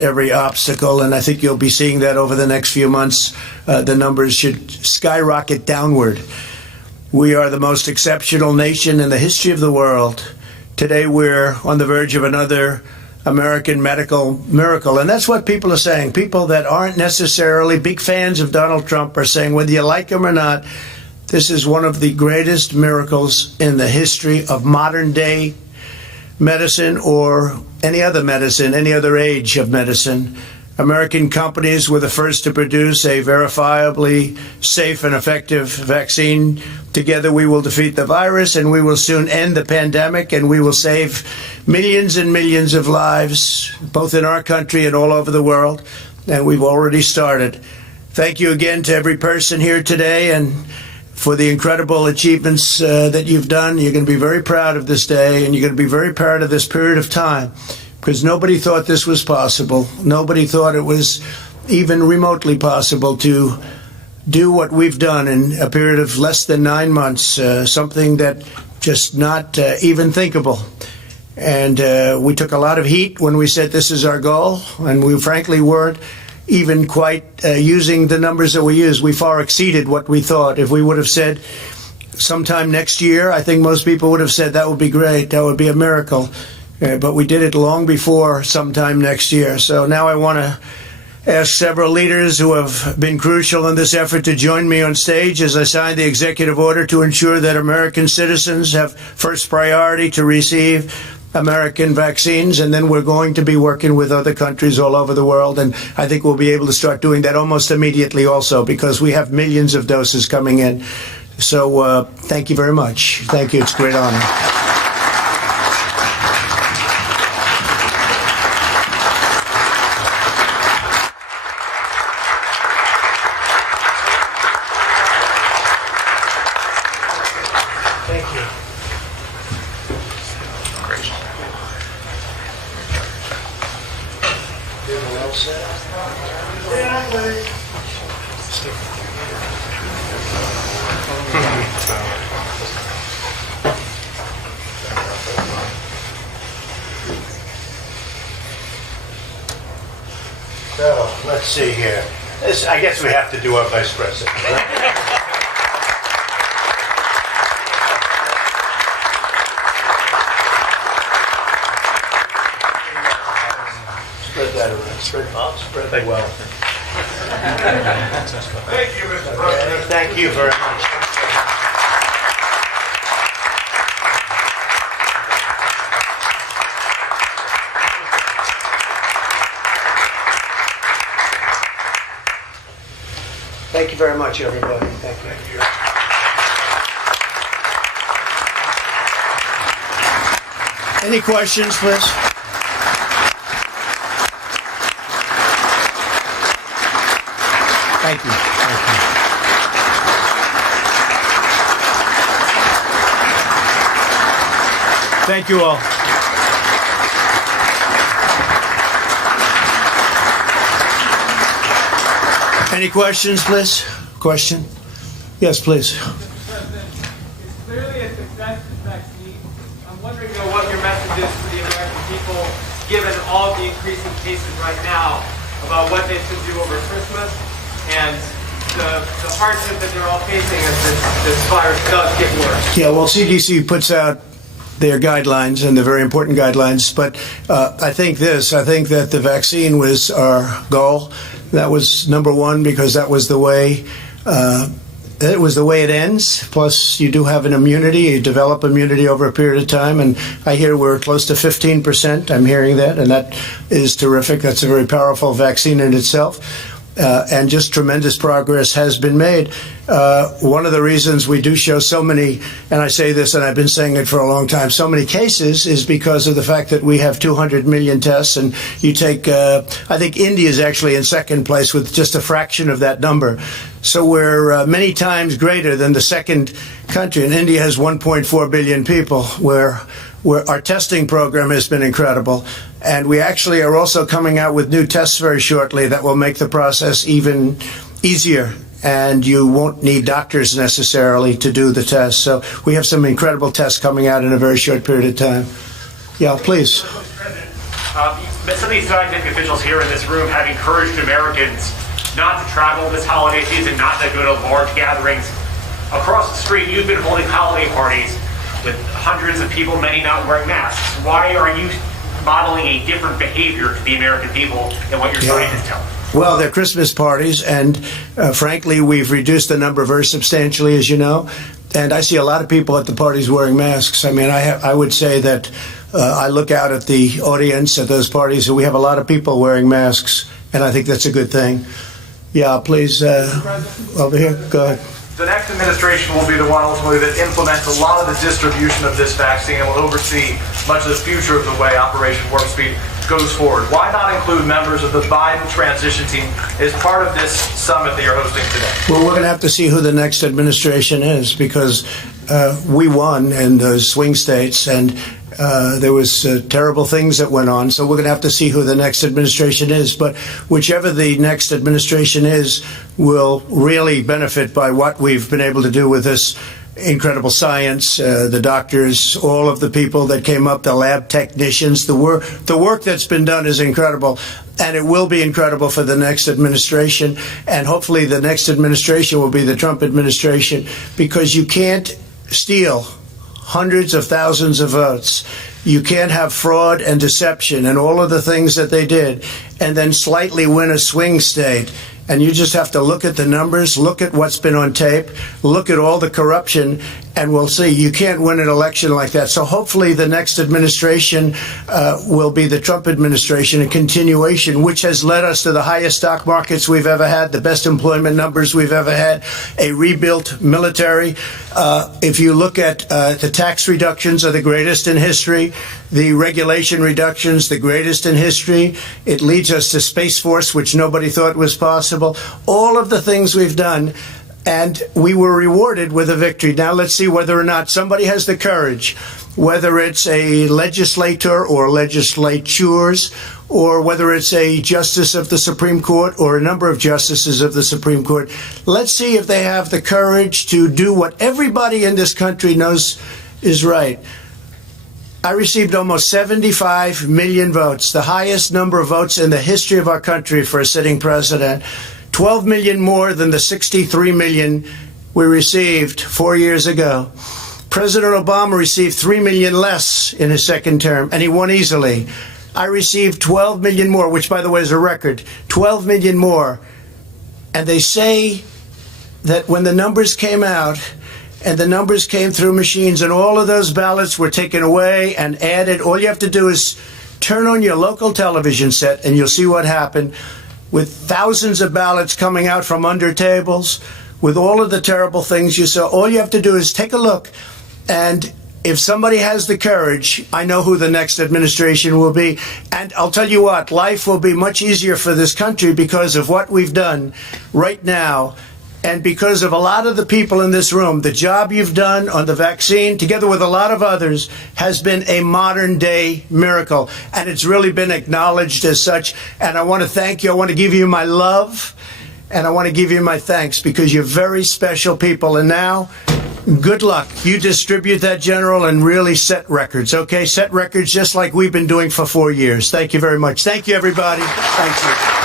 every obstacle, and I think you'll be seeing that over the next few months. The numbers should skyrocket downward. We are the most exceptional nation in the history of the world. Today we're on the verge of another American medical miracle, and that's what people are saying. People that aren't necessarily big fans of Donald Trump are saying, whether you like him or not, this is one of the greatest miracles in the history of modern day medicine or any other medicine, any other age of medicine. American companies were the first to produce a verifiably safe and effective vaccine. Together we will defeat the virus, and we will soon end the pandemic, and we will save millions and millions of lives, both in our country and all over the world. And we've already started. Thank you again to every person here today, and for the incredible achievements that you've done. You're going to be very proud of this day, and you're going to be very proud of this period of time, because nobody thought this was possible. Nobody thought it was even remotely possible to do what we've done in a period of less than 9 months, something that just not even thinkable. And we took a lot of heat when we said this is our goal, and we frankly weren't even quite using the numbers that we used. We far exceeded what we thought. If we would have said sometime next year, I think most people would have said that would be great, that would be a miracle. But we did it long before sometime next year. So now I want to ask several leaders who have been crucial in this effort to join me on stage as I sign the executive order to ensure that American citizens have first priority to receive American vaccines, and then we're going to be working with other countries all over the world, and I think we'll be able to start doing that almost immediately also, because we have millions of doses coming in. So thank you very much. Thank you. It's a great honor. Thank you. So, let's see here. I guess we have to do our vice president. Right? Spread that around. Spread the wealth. Thank you, Mr. President. Thank you very much. Thank you very much, everybody. Thank you. Any questions, please? Thank you. Thank you all. Any questions, please? Question? Yes, please. Mr. President, it's clearly a success, this vaccine. I'm wondering, what your message is for the American people, given all the increasing cases right now, about what they should do over Christmas and the hardship that they're all facing as this virus does get worse. Yeah, well, CDC puts out their guidelines, and they're very important guidelines, but I think that the vaccine was our goal. That was number one, because that was the way it ends. Plus, you do have an immunity. You develop immunity over a period of time, and I hear we're close to 15%. I'm hearing that, and that is terrific. That's a very powerful vaccine in itself. And just tremendous progress has been made. One of the reasons we do show so many, and I say this and I've been saying it for a long time, so many cases is because of the fact that we have 200 million tests, and you take, I think India is actually in second place with just a fraction of that number. So we're many times greater than the second country, and India has 1.4 billion people, where our testing program has been incredible. And we actually are also coming out with new tests very shortly that will make the process even easier, and you won't need doctors necessarily to do the tests. So we have some incredible tests coming out in a very short period of time. Yeah, please. Mr. President, some of these scientific officials here in this room have encouraged Americans not to travel this holiday season, not to go to large gatherings. Across the street, you've been holding holiday parties with hundreds of people, many not wearing masks. Why are you modeling a different behavior to the American people than what your scientists tell them? Well, they're Christmas parties, and frankly, we've reduced the number very substantially, as you know. And I see a lot of people at the parties wearing masks. I mean, I would say that I look out at the audience at those parties, and we have a lot of people wearing masks, and I think that's a good thing. Yeah, please, over here, go ahead. The next administration will be the one ultimately that implements a lot of the distribution of this vaccine and will oversee much of the future of the way Operation Warp Speed goes forward. Why not include members of the Biden transition team as part of this summit that you're hosting today? Well, we're going to have to see who the next administration is, because we won in those swing states, and there was terrible things that went on. So we're going to have to see who the next administration is. But whichever the next administration is will really benefit by what we've been able to do with this incredible science, the doctors, all of the people that came up, the lab technicians, the work that's been done is incredible. And it will be incredible for the next administration. And hopefully the next administration will be the Trump administration, because you can't steal hundreds of thousands of votes. You can't have fraud and deception and all of the things that they did and then slightly win a swing state. And you just have to look at the numbers, look at what's been on tape, look at all the corruption, and we'll see. You can't win an election like that. So hopefully the next administration will be the Trump administration, a continuation, which has led us to the highest stock markets we've ever had, the best employment numbers we've ever had, a rebuilt military. If you look at the tax reductions are the greatest in history, the regulation reductions, the greatest in history. It leads us to Space Force, which nobody thought was possible. All of the things we've done, and we were rewarded with a victory. Now let's see whether or not somebody has the courage, whether it's a legislator or legislatures, or whether it's a justice of the Supreme Court or a number of justices of the Supreme Court. Let's see if they have the courage to do what everybody in this country knows is right. I received almost 75 million votes, the highest number of votes in the history of our country for a sitting president, 12 million more than the 63 million we received 4 years ago. President Obama received 3 million less in his second term, and he won easily. I received 12 million more, which, by the way, is a record, 12 million more. And they say that when the numbers came out, and the numbers came through machines, and all of those ballots were taken away and added. All you have to do is turn on your local television set, and you'll see what happened, with thousands of ballots coming out from under tables, with all of the terrible things you saw. All you have to do is take a look, and if somebody has the courage, I know who the next administration will be. And I'll tell you what, life will be much easier for this country because of what we've done right now. And because of a lot of the people in this room, the job you've done on the vaccine, together with a lot of others, has been a modern-day miracle. And it's really been acknowledged as such. And I want to thank you. I want to give you my love. And I want to give you my thanks, because you're very special people. And now, good luck. You distribute that, General, and really set records, okay? Set records just like we've been doing for 4 years. Thank you very much. Thank you, everybody. Thank you.